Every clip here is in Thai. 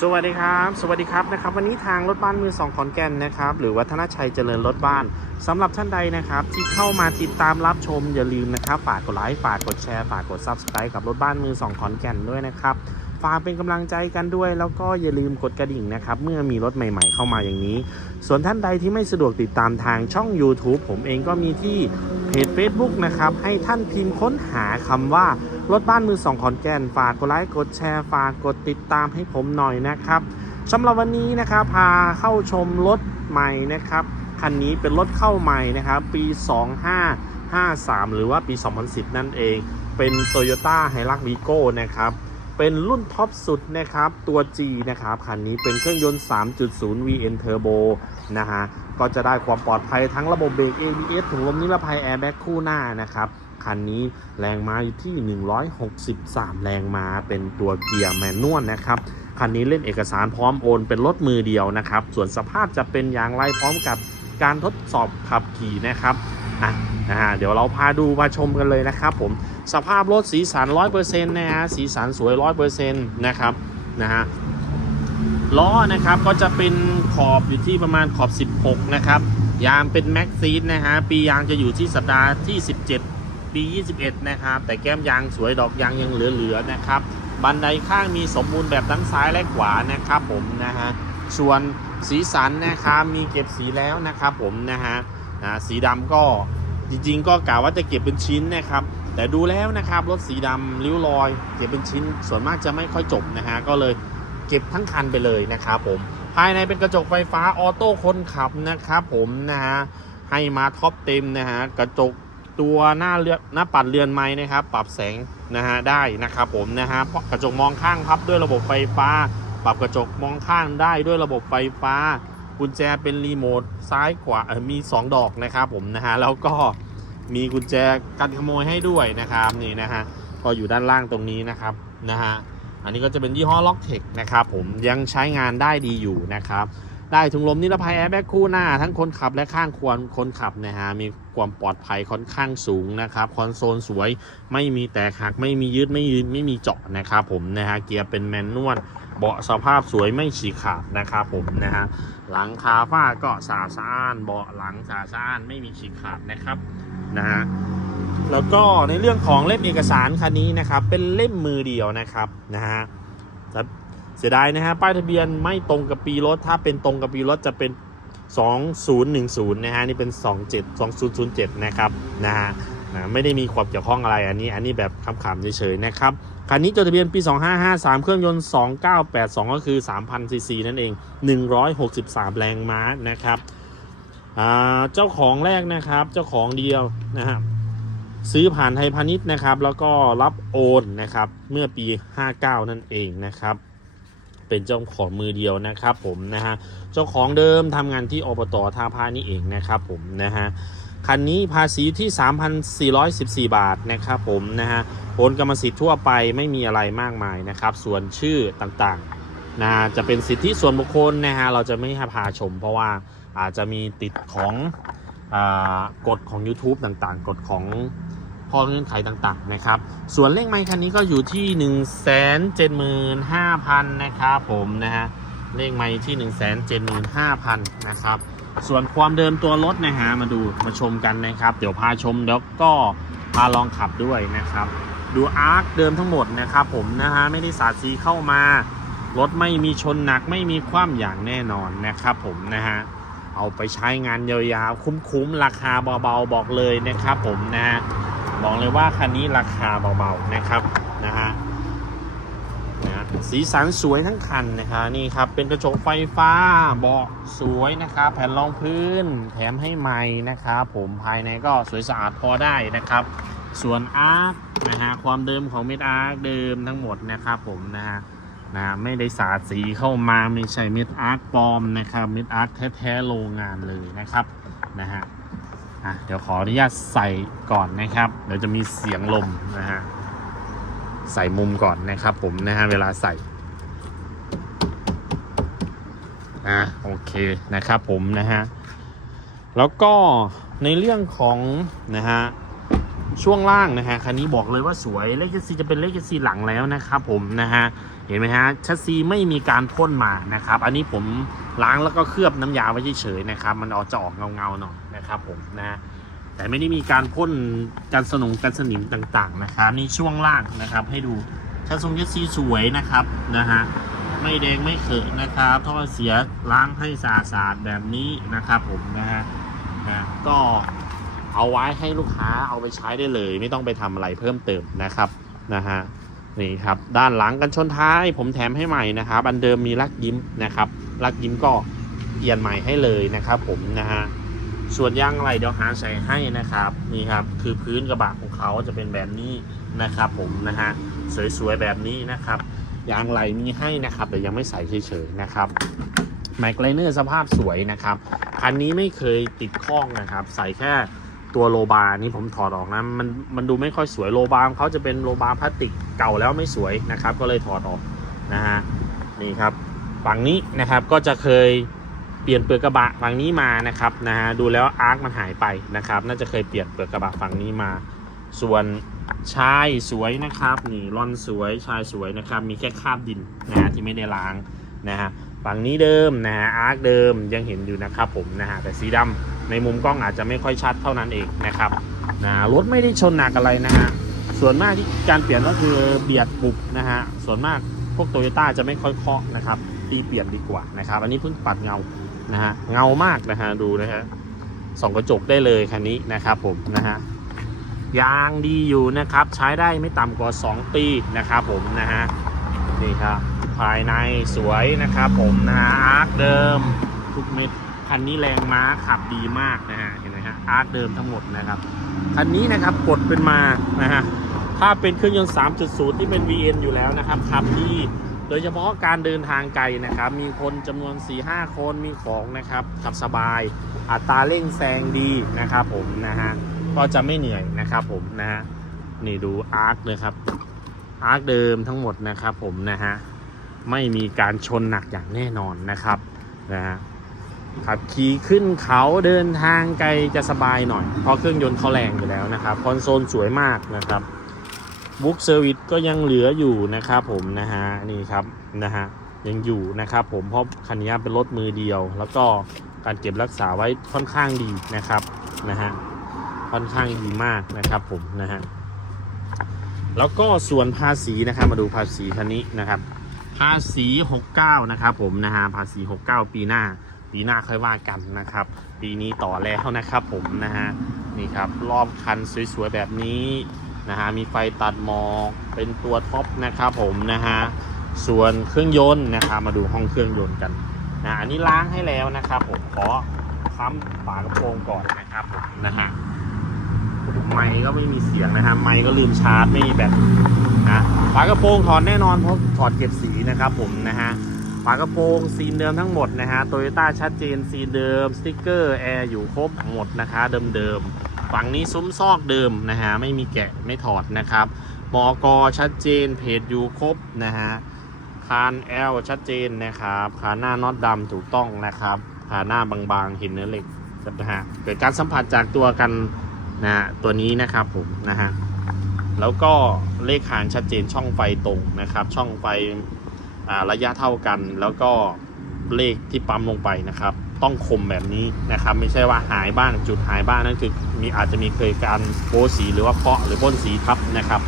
สวัสดีครับ สวัสดีครับนะครับ วันนี้ทางรถบ้านมือสองขอนแก่นนะครับ หรือวัฒนชัยเจริญรถบ้านสำหรับท่านใดนะครับ ที่เข้ามาติดตามรับชมอย่าลืมนะครับ ฝากกดไลค์ฝากกดแชร์ฝากกด Subscribe กับรถบ้านมือสองขอนแก่นด้วยนะครับฝากเป็นกำลังใจกันด้วย แล้วก็อย่าลืมกดกระดิ่งนะครับ เมื่อมีรถใหม่ๆเข้ามาอย่างนี้ ส่วนท่านใดที่ไม่สะดวกติดตามทางช่อง YouTube ผมเองก็มีที่เพจ Facebook นะครับให้ท่านพิมพ์ค้นหาคำว่า รถบ้านมือสองขอนแก่นฝากกดไลค์กดแชร์ฝากกดติดตามให้ผมหน่อยนะครับสำหรับวันนี้นะครับพาเข้าชมรถใหม่นะครับคันนี้เป็นรถเข้าใหม่นะครับ ปี 2553 หรือว่าปี 2010 นั่นเอง เป็น Toyota h i l u x v i g o นะครับ เป็นรุ่นท็อปสุดนะครับ ตัว G นะครับ คันนี้เป็นเครื่องยนต์ 3.0 VN Turbo นะฮะ ก็จะได้ความปลอดภัยทั้งระบบเบรก ABS ถุงลมนิรภัย Airbag คู่หน้านะครับ คันนี้แรงม้าอยู่ที่ 163 แรงม้าเป็นตัวเกียร์แมนนวลนะครับ คันนี้เล่นเอกสารพร้อมโอนเป็นรถมือเดียวนะครับ ส่วนสภาพจะเป็นอย่างไรพร้อมกับการทดสอบขับขี่นะครับอะนะฮะเดี๋ยวเราพาดูมาชมกันเลยนะครับผมสภาพรถสีสัน 100%นะฮะสีสันสวย 100%นะครับนะฮะล้อนะครับก็จะเป็นขอบอยู่ที่ประมาณขอบ 16 นะครับ ยางเป็นแม็กซีดนะฮะ ปียางจะอยู่ที่สัปดาห์ที่ 17 ปี 21 นะครับ แต่แก้มยางสวยดอกยางยังเหลือๆนะครับ บันไดข้างมีสมบูรณ์แบบทั้งซ้ายและขวานะครับผมนะฮะส่วนสีสันนะครับมีเก็บสีแล้วนะครับผมนะฮะอ่าสีดำก็จริงๆ ก็กล่าวว่าจะเก็บเป็นชิ้นนะครับ แต่ดูแล้วนะครับรถสีดำริ้วรอย เก็บเป็นชิ้น ส่วนมากจะไม่ค่อยจบนะฮะก็เลยเก็บทั้งคันไปเลยนะครับผมภายในเป็นกระจกไฟฟ้าออโต้คนขับนะครับผมนะฮะให้มาท็อปเต็มนะฮะกระจก ตัวหน้าเลือนหน้าปัดเรือนไม้นะครับ ปรับแสงนะฮะได้นะครับผมนะฮะกระจกมองข้างพับด้วยระบบไฟฟ้า ปรับกระจกมองข้างได้ด้วยระบบไฟฟ้า กุญแจเป็นรีโมทซ้ายขวาเออมี 2 ดอกนะครับผมนะฮะแล้วก็มีกุญแจกันขโมยให้ด้วยนะครับนี่นะฮะก็อยู่ด้านล่างตรงนี้นะครับนะฮะอันนี้ก็จะเป็นยี่ห้อ Logitech นะครับผมยังใช้งานได้ดีอยู่นะครับได้ถุงลมนิรภัยแอร์แบ็กคู่หน้าทั้งคนขับและข้างควรคนขับนะฮะมี ความปลอดภัยค่อนข้างสูงนะครับคอนโซลสวยไม่มีแตกหักไม่มียืดไม่ยืนไม่มีเจาะนะครับผมนะฮะเกียร์เป็นแมนนวลเบาะสภาพสวยไม่ฉีกขาดนะครับผมนะฮะหลังคาฝ้าก็สะอาดสะอ้านเบาะหลังสะอาดสะอ้านไม่มีฉีกขาดนะครับนะฮะแล้วก็ในเรื่องของเล่มเอกสารคันนี้นะครับเป็นเล่มมือเดียวนะครับนะฮะเสียดายนะฮะป้ายทะเบียนไม่ตรงกับปีรถถ้าเป็นตรงกับปีรถจะเป็น 2010 นะฮะนี่เป็น 27 2007 นะครับนะฮะนะไม่ได้มีความเกี่ยวข้องอะไรอันนี้ อันนี้แบบคำๆเฉยๆนะครับคันนี้จดทะเบียนปี 2553 เครื่องยนต์ 2982 ก็คือ 3,000 ซีซีนั่นเอง 163 แรงม้านะครับอ่าเจ้าของแรกนะครับเจ้าของเดียวนะฮะซื้อผ่านไทยพาณิชย์นะครับ แล้วก็รับโอนนะครับเมื่อปี 59 นั่นเองนะครับ เป็นเจ้าของมือเดียวนะครับผมนะฮะเจ้าของเดิมทำงานที่อบตท่าพานี่เองนะครับผมนะฮะคันนี้ภาษีที่ 3,414 บาทนะครับผมนะฮะโอนกรรมสิทธิ์ทั่วไปไม่มีอะไรมากมายนะครับ ส่วนชื่อต่างๆนะจะเป็นสิทธิส่วนบุคคลนะฮะเราจะไม่ให้พาชม เพราะว่าอาจจะมีติดของอกฎของ YouTube ต่างๆ กฎของ ข้อเงื่อนไขต่างๆนะครับ ส่วนเลขไมค์คันนี้ก็อยู่ที่1 7 5 0 0 0นะครับผมนะฮะเลขไมค์ที่ 1 7 5 0 0 0นะครับส่วนความเดิมตัวรถนะฮะมาดูมาชมกันนะครับ เดี๋ยวพาชมแล้วก็พาลองขับด้วยนะครับ ดูอาร์คเดิมทั้งหมดนะครับผมนะฮะไม่ได้สาดสีเข้ามารถไม่มีชนหนักไม่มีคว่ำอย่างแน่นอนนะครับผมนะฮะเอาไปใช้งานยาวๆ คุ้มๆ ราคาเบาๆ บอกเลยนะครับผมนะฮะ บอกเลยว่าคันนี้ราคาเบาๆนะครับนะฮะนะสีสันสวยทั้งคันนะครับนี่ครับเป็นกระจกไฟฟ้าเบาะสวยนะครับแผ่นรองพื้นแถมให้ใหม่นะครับผมภายในก็สวยสะอาดพอได้นะครับ ส่วนอาร์คนะฮะความเดิมของเม็ดอาร์คเดิมทั้งหมดนะครับผมนะฮะนะไม่ได้สาดสีเข้ามาไม่ใช่เม็ดอาร์คปลอมนะครับเม็ดอาร์คแท้ๆโรงงานเลยนะครับนะฮะ อะเดี๋ยวขออนุญาตใส่ก่อนนะครับ เดี๋ยวจะมีเสียงลมนะฮะ ใส่มุมก่อนนะครับผมนะฮะเวลาใส่อะโอเคนะครับผมนะฮะ แล้วก็ในเรื่องของนะฮะช่วงล่างนะฮะคันนี้บอกเลยว่าสวยเลขซีจะเป็นเลขซีหลังแล้วนะครับผมนะฮะ เห็นไหมฮะชัสซีไม่มีการพ่นมานะครับ อันนี้ผมล้างแล้วก็เคลือบน้ำยาไว้เฉยๆนะครับ มันออกจะออกเงาๆหน่อยนะครับผมนะแต่ไม่ได้มีการพ่นกันสนงกันสนิมต่างๆนะครับนี่ช่วงล่างนะครับให้ดูชัสซงชัสซีสวยนะครับนะฮะไม่แดงไม่เขอะนะครับท่อเสียล้างให้สะอาดๆแบบนี้นะครับผมนะฮะนะก็เอาไว้ให้ลูกค้าเอาไปใช้ได้เลย ไม่ต้องไปทำอะไรเพิ่มเติมนะครับนะฮะ นี่ครับด้านหลังกันชนท้าย ผมแถมให้ใหม่นะครับอันเดิมมีลักยิ้มนะครับลักยิ้มก็เปลี่ยนใหม่ให้เลยนะครับ ผมนะฮะส่วนยางอะไรเดี๋ยวหาใส่ให้นะครับนี่ครับคือพื้นกระบะของเขาจะเป็นแบบนี้นะครับ ผมนะฮะสวยๆแบบนี้นะครับยางไหลมีให้นะครับแต่ยังไม่ใส่เฉยๆนะครับแม็กไลเนอร์สภาพสวยนะครับคันนี้ไม่เคยติดข้องนะครับ ใส่แค่ ตัวโลบาร์นี่ผมถอดออกนะมันมันดูไม่ค่อยสวยโลบาร์เขาจะเป็นโลบาร์พลาสติกเก่าแล้วไม่สวยนะครับ ก็เลยถอดออกนะฮะนี่ครับฝั่งนี้นะครับก็จะเคยเปลี่ยนเปลือกกระบะฝั่งนี้มานะครับนะฮะดูแล้วอาร์คมันหายไปนะครับ น่าจะเคยเปลี่ยนเปลือกกระบะฝั่งนี้มา ส่วนชายสวยนะครับนี่ร่อนสวยชายสวยนะครับ มีแค่คราบดินนะฮะที่ไม่ได้ล้างนะฮะฝั่งนี้เดิมนะฮะอาร์คเดิมยังเห็นอยู่นะครับผมนะฮะแต่สีดำ ในมุมกล้องอาจจะไม่ค่อยชัดเท่านั้นเองนะครับนะรถไม่ได้ชนหนักอะไรนะฮะส่วนมากที่การเปลี่ยนก็คือเบียดปุบนะฮะส่วนมากพวกโตโยต้าจะไม่ค่อยเคาะนะครับตีเปลี่ยนดีกว่านะครับ อันนี้เพิ่งปัดเงานะฮะเงามากนะฮะดูนะฮะส่องกระจกได้เลยคันนี้นะครับผมนะฮะยางดีอยู่นะครับใช้ได้ไม่ต่ำกว่า 2 ปีนะครับผมนะฮะนี่ครับภายในสวยนะครับผมนะฮะอาร์คเดิมทุกเม็ด คันนี้แรงม้าขับดีมากนะฮะเห็นไหมฮะอาร์คเดิมทั้งหมดนะครับคันนี้นะครับกดเป็นมานะฮะถ้าเป็นเครื่องยนต์ 3.0 ที่เป็น VN อยู่แล้วนะครับขับดีโดยเฉพาะการเดินทางไกลนะครับ มีคนจำนวน 4-5 คนมีของนะครับขับสบายอัตราเร่งแซงดีนะครับผมนะฮะก็จะไม่เหนื่อยนะครับผมนะฮะนี่ดูอาร์คเลยครับอาร์คเดิมทั้งหมดนะครับผมนะฮะไม่มีการชนหนักอย่างแน่นอนนะครับนะฮะ ขับขี่ขึ้นเขาเดินทางไกลจะสบายหน่อย เพราะเครื่องยนต์เขาแรงอยู่แล้วนะครับ คอนโซลสวยมากนะครับบุ๊กเซอร์วิสก็ยังเหลืออยู่นะครับผมนะฮะนี่ครับนะฮะยังอยู่นะครับผมเพราะคันนี้เป็นรถมือเดียว แล้วก็การเก็บรักษาไว้ค่อนข้างดีนะครับนะฮะค่อนข้างดีมากนะครับผมนะฮะแล้วก็ส่วนภาษีนะครับมาดูภาษีคันนี้นะครับ ภาษี 69 นะครับผมนะฮะภาษี 69 ปีหน้า ปีหน้าค่อยว่ากันนะครับ ปีนี้ต่อแล้วนะครับผมนะฮะนี่ครับรอบคันสวยๆแบบนี้นะฮะมีไฟตัดหมอกเป็นตัวท็อปนะครับผมนะฮะส่วนเครื่องยนต์นะครับมาดูห้องเครื่องยนต์กันนะอันนี้ล้างให้แล้วนะครับผมขอค้ำฝากระโปรงก่อนนะครับผมนะฮะไมค์ก็ไม่มีเสียงนะครับไมค์ก็ลืมชาร์จไม่มีแบตนะฝากระโปรงถอดแน่นอนเพราะถอดเก็บสีนะครับผมนะฮะ ฝากระโปรงซีนเดิมทั้งหมดนะฮะโตโยต้าชัดเจนซีนเดิมสติ๊กเกอร์แอร์อยู่ครบหมดนะคะ เดิมๆฝั่งนี้ซุ้มซอกเดิมนะฮะไม่มีแกะไม่ถอดนะครับมอกอชัดเจนเพจอยู่ครบนะฮะคานแอลชัดเจนนะครับขาหน้าน็อตดำถูกต้องนะครับขาหน้าบางๆเห็นเนื้อเหล็กนะฮะเกิดการสัมผัสจากตัวกันนะฮะตัวนี้นะครับผมนะฮะแล้วก็เลขหางชัดเจนช่องไฟตรงนะครับ ช่องไฟ ระยะเท่ากันแล้วก็เลขที่ปั๊มลงไปนะครับ ต้องคมแบบนี้นะครับ ไม่ใช่ว่าหายบ้างจุดหายบ้างนั่นคือมีอาจจะมีเคยการโปสีหรือว่าเคาะหรือพ่นสีทับนะครับ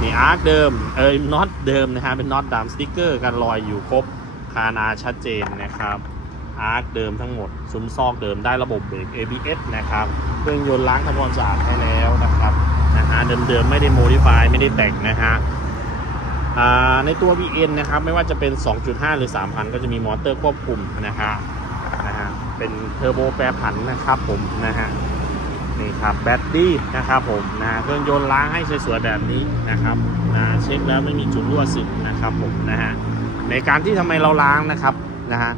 นี่อาร์คเดิมเอ้ยน็อตเดิมนะฮะเป็นน็อตดำสติ๊กเกอร์กันรอยอยู่ครบคานาชัดเจนนะครับอาร์คเดิมทั้งหมดซุ้มซอกเดิมได้ระบบเบรก ABS นะครับเครื่องยนต์ล้างทำความสะอาดให้แล้วนะครับนะฮะเดิมๆไม่ได้โมดิฟายไม่ได้แต่งนะฮะ ในตัว VN นะครับไม่ว่าจะเป็น 2.5 หรือ 3,000 ก็จะมีมอเตอร์ควบคุมนะฮะนะฮะเป็นเทอร์โบแปรผันนะครับผมนะฮะนี่ครับแบตตี้นะครับผมนะฮะเครื่องยนต์ล้างให้สวยๆแบบนี้นะครับนะเช็คแล้วไม่มีจุดรั่วซึมนะครับผมนะฮะในการที่ทำไมเราล้างนะครับนะฮะ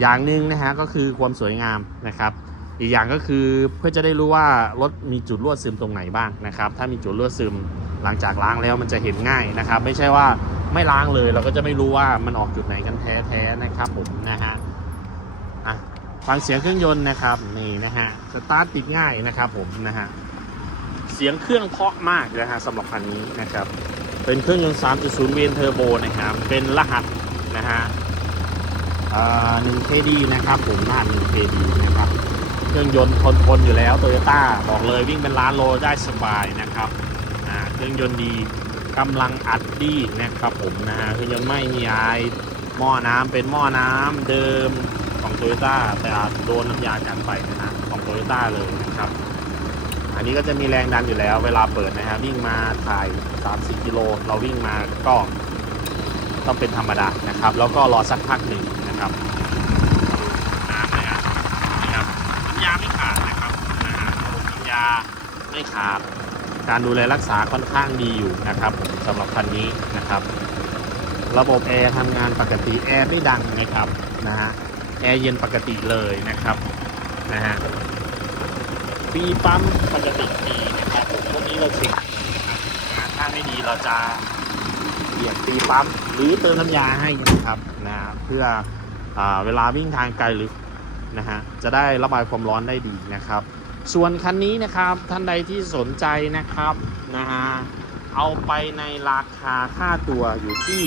อย่างหนึ่งนะฮะก็คือความสวยงามนะครับ อีกอย่างก็คือเพื่อจะได้รู้ว่ารถมีจุดรั่วซึมตรงไหนบ้างนะครับ ถ้ามีจุดรั่วซึม หลังจากล้างแล้วมันจะเห็นง่ายนะครับ ไม่ใช่ว่าไม่ล้างเลยเราก็จะไม่รู้ว่ามันออกจุดไหนกันแท้ๆนะครับผมนะฮะอะฟังเสียงเครื่องยนต์นะครับนี่นะฮะสตาร์ทติดง่ายนะครับผมนะฮะเสียงเครื่องเพาะมากนะฮะสำหรับคันนี้นะครับ เป็นเครื่องยนต์ 3.0 เวนเทอร์โบนะครับ เป็นรหัสนะฮะอ่า 1KD นะครับผมรหัส 1KD นะครับ เครื่องยนต์ทนทนอยู่แล้วโตโยต้าบอกเลยวิ่งเป็นล้านโลได้สบายนะครับ เครื่องยนต์ดีกำลังอัดดีนะครับผมนะฮะเครื่องยนต์ไม่มีไอหม้อน้ำเป็นหม้อน้ำเดิมของโตโยต้าแต่โดนน้ำยากันไปนะฮะของโตโยต้าเลยนะครับ อันนี้ก็จะมีแรงดันอยู่แล้ว เวลาเปิดนะฮะวิ่งมาถ่าย3-4กิโลเราวิ่งมาก็ต้องเป็นธรรมดานะครับ แล้วก็รอสักพักหนึ่งนะครับน้ำยอะครับยาไม่ขาดนะครับน้ำยาไม่ขาด การดูแลรักษาค่อนข้างดีอยู่นะครับสำหรับคันนี้นะครับ ระบบแอร์ทำงานปกติแอร์ไม่ดังนะครับนะฮะแอร์เย็นปกติเลยนะครับนะฮะปีปั๊มปกติดีนะครับพวกนี้เราเช็คนะถ้าไม่ดีเราจะเปลี่ยนปีปั๊มหรือเติมน้ำยาให้นะครับนะเพื่ออเวลาวิ่งทางไกลหรือนะฮะจะได้ระบายความร้อนได้ดีนะครับ ส่วนคันนี้นะครับท่านใดที่สนใจนะครับนะฮะเอาไปในราคาค่าตัวอยู่ที่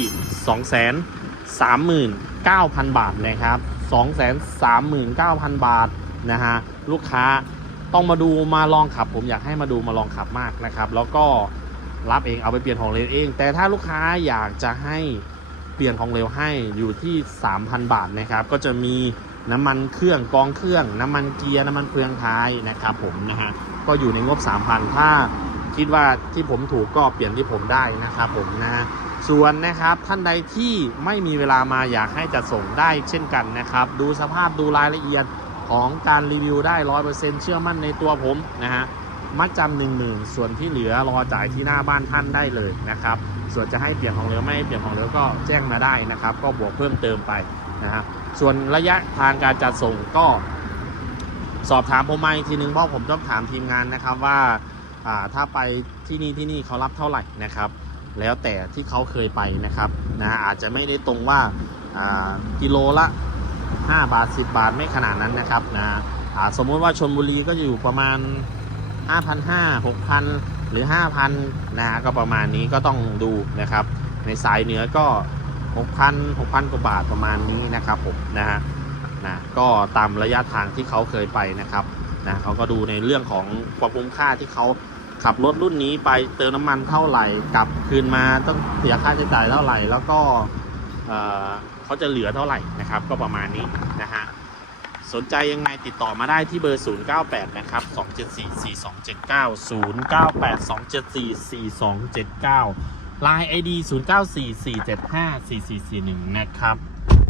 239,000 บาทนะครับ 239,000 บาทนะฮะลูกค้าต้องมาดูมาลองขับ ผมอยากให้มาดูมาลองขับมากนะครับ แล้วก็รับเองเอาไปเปลี่ยนของเร็วเอง แต่ถ้าลูกค้าอยากจะให้เปลี่ยนของเร็วให้อยู่ที่ 3,000 บาทนะครับ ก็จะมี น้ำมันเครื่องกองเครื่อง น้ำมันเกียร์น้ำมันเฟืองท้ายนะครับผมนะฮะก็อยู่ในงบ 3,000 ถ้าคิดว่าที่ผมถูกก็เปลี่ยนที่ผมได้นะครับผมนะฮะส่วนนะครับท่านใดที่ไม่มีเวลามาอยากให้จัดส่งได้เช่นกันนะครับ ดูสภาพดูรายละเอียดของการรีวิวได้ร้อยเปอร์เซ็นต์เชื่อมั่นในตัวผมนะฮะมัดจำหนึ่งหมื่นส่วนที่เหลือรอจ่ายที่หน้าบ้านท่านได้เลยนะครับ ส่วนจะให้เปลี่ยนของเหลวไม่ให้เปลี่ยนของเหลวก็แจ้งมาได้นะครับ ก็บวกเพิ่มเติมไปนะครับ ส่วนระยะทางการจัดส่งก็ สอบถามผมมาอีกทีนึงเพราะผมต้องถามทีมงานนะครับว่าถ้าไปที่นี่ที่นี่เขารับเท่าไหร่นะครับ แล้วแต่ที่เขาเคยไปนะครับนะอาจจะไม่ได้ตรงว่ากิโลละ 5 บาท 10 บาทไม่ขนาดนั้นนะครับนะสมมุติว่าชนบุรีก็อยู่ประมาณ 5,500 6,000 หรือ 5,000 นะฮะก็ประมาณนี้ก็ต้องดูนะครับ ในสายเหนือก็ 6,000 6,000กว่าบาทประมาณนี้นะครับผมนะฮะนะก็ตามระยะทางที่เขาเคยไปนะครับนะเขาก็ดูในเรื่องของความคุ้มค่าที่เขาขับรถรุ่นนี้ไปเติมน้ำมันเท่าไหร่กลับคืนมาต้องเสียค่าใช้จ่ายเท่าไหร่ แล้วก็เอ่อเขาจะเหลือเท่าไหร่นะครับ ก็ประมาณนี้นะฮะสนใจยังไงติดต่อมาได้ที่เบอร์ 098 นะครับ 274 4279 098 274 4279 Line ID 094475 4441 นะครับ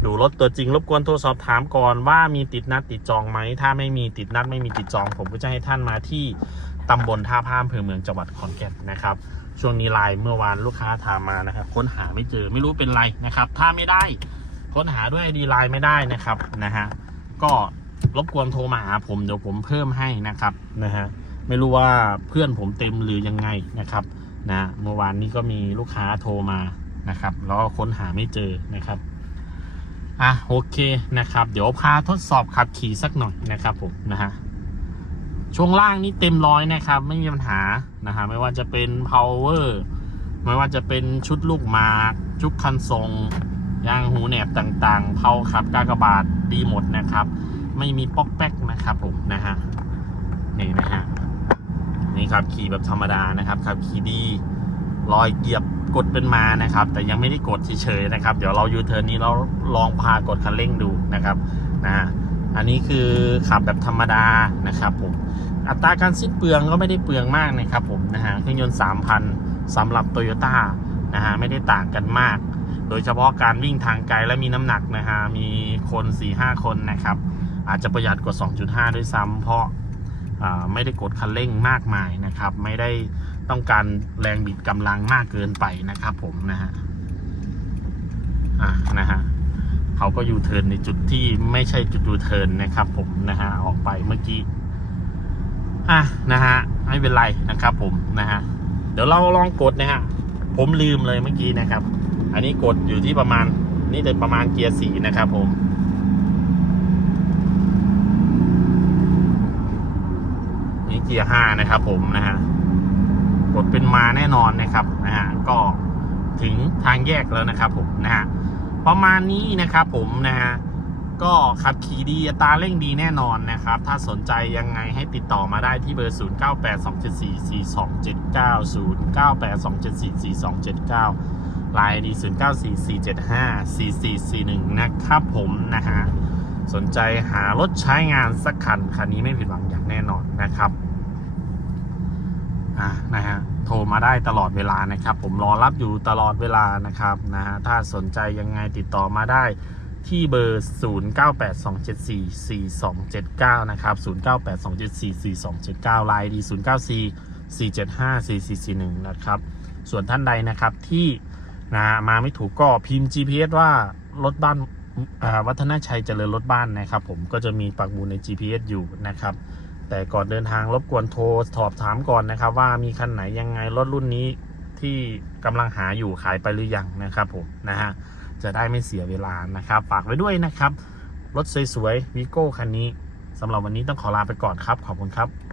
ดูรถตัวจริงรบกวนโทรสอบถามก่อนว่ามีติดนัดติดจองไหม ถ้าไม่มีติดนัดไม่มีติดจอง ผมก็จะให้ท่านมาที่ตำบลท่าพามอำเภอเมืองจังหวัดขอนแก่นนะครับ ช่วงนี้ไลน์เมื่อวานลูกค้าถามมานะครับ ค้นหาไม่เจอไม่รู้เป็นไรนะครับ ถ้าไม่ได้ค้นหาด้วย ID ไลน์ไม่ได้นะครับนะฮะก็รบกวนโทรมาหาผมเดี๋ยวผมเพิ่มให้นะครับนะฮะไม่รู้ว่าเพื่อนผมเต็มหรือยังไงนะครับ นะเมื่อวานนี้ก็มีลูกค้าโทรมานะครับ แล้วก็ค้นหาไม่เจอนะครับอะโอเคนะครับ เดี๋ยวพาทดสอบขับขี่สักหน่อยนะครับผมนะฮะช่วงล่างนี้เต็มร้อยนะครับ ไม่มีปัญหานะฮะไม่ว่าจะเป็น power ไม่ว่าจะเป็นชุดลูกหมากชุดคันทรงยางหูแหนบต่างๆเผาขับกากบาทดีหมดนะครับ ไม่มีป๊อกแป๊กนะครับผมนะฮะนี่นะฮะ นี่ครับขี่แบบธรรมดานะครับขับขี่ดีรอยเหยียบกดเป็นมานะครับ แต่ยังไม่ได้กดเฉยๆนะครับ เดี๋ยวเรายูเทิร์นนี้เราลองพากดคันเร่งดูนะครับนะอันนี้คือขับแบบธรรมดานะครับผมอัตราการสิ้นเปลืองก็ไม่ได้เปลืองมากนะครับผมนะฮะเครื่องยนต์ 3,000สำหรับโตโยต้านะฮะไม่ได้ต่างกันมาก โดยเฉพาะการวิ่งทางไกลและมีน้ำหนักนะฮะมีคน 4-5 คนนะครับ อาจจะประหยัดกว่า 2.5 ด้วยซ้ำเพราะ ไม่ได้กดคันเร่งมากมายนะครับ ไม่ได้ต้องการแรงบิดกำลังมากเกินไปนะครับ ผมนะฮะอะนะฮะเขาก็ยูเทิร์นในจุดที่ไม่ใช่จุดยูเทิร์นนะครับ ผมนะฮะออกไปเมื่อกี้อะนะฮะไม่เป็นไรนะครับ ผมนะฮะเดี๋ยวเราลองกดนะฮะผมลืมเลยเมื่อกี้นะครับ อันนี้กดอยู่ที่ประมาณนี่จะประมาณเกียร์สีนะครับ ผม นี่เกียร์ห้านะครับผมนะฮะกดเป็นมาแน่นอนนะครับนะฮะก็ถึงทางแยกแล้วนะครับผมนะฮะประมาณนี้นะครับผมนะฮะก็ขับขี่ดีตาเร่งดีแน่นอนนะครับ ถ้าสนใจยังไงให้ติดต่อมาได้ที่เบอร์ 0982744279 0982744279ลายดี0944754441 นะครับผมนะฮะสนใจหารถใช้งานสักคัน คันนี้ไม่ผิดหวังอย่างแน่นอนนะครับ อ่านะฮะโทรมาได้ตลอดเวลานะครับ ผมรอรับอยู่ตลอดเวลานะครับนะฮะถ้าสนใจยังไงติดต่อมาได้ที่เบอร์ 0982744279 นะครับ 0982744279ลายดี 0944754441 นะครับ ส่วนท่านใดนะครับที่นะฮะมาไม่ถูกก็พิมพ์ GPS ว่ารถบ้านวัฒนชัยเจริญรถบ้านนะครับ ผมก็จะมีปักหมุดใน GPS อยู่นะครับ แต่ก่อนเดินทางรบกวนโทรสอบถามก่อนนะครับ ว่ามีคันไหนยังไงรถรุ่นนี้ที่กำลังหาอยู่ขายไปหรือยังนะครับผมนะฮะจะได้ไม่เสียเวลานะครับฝากไว้ด้วยนะครับ รถสวยๆวีโก้คันนี้สำหรับวันนี้ต้องขอลาไปก่อนครับ ขอบคุณครับ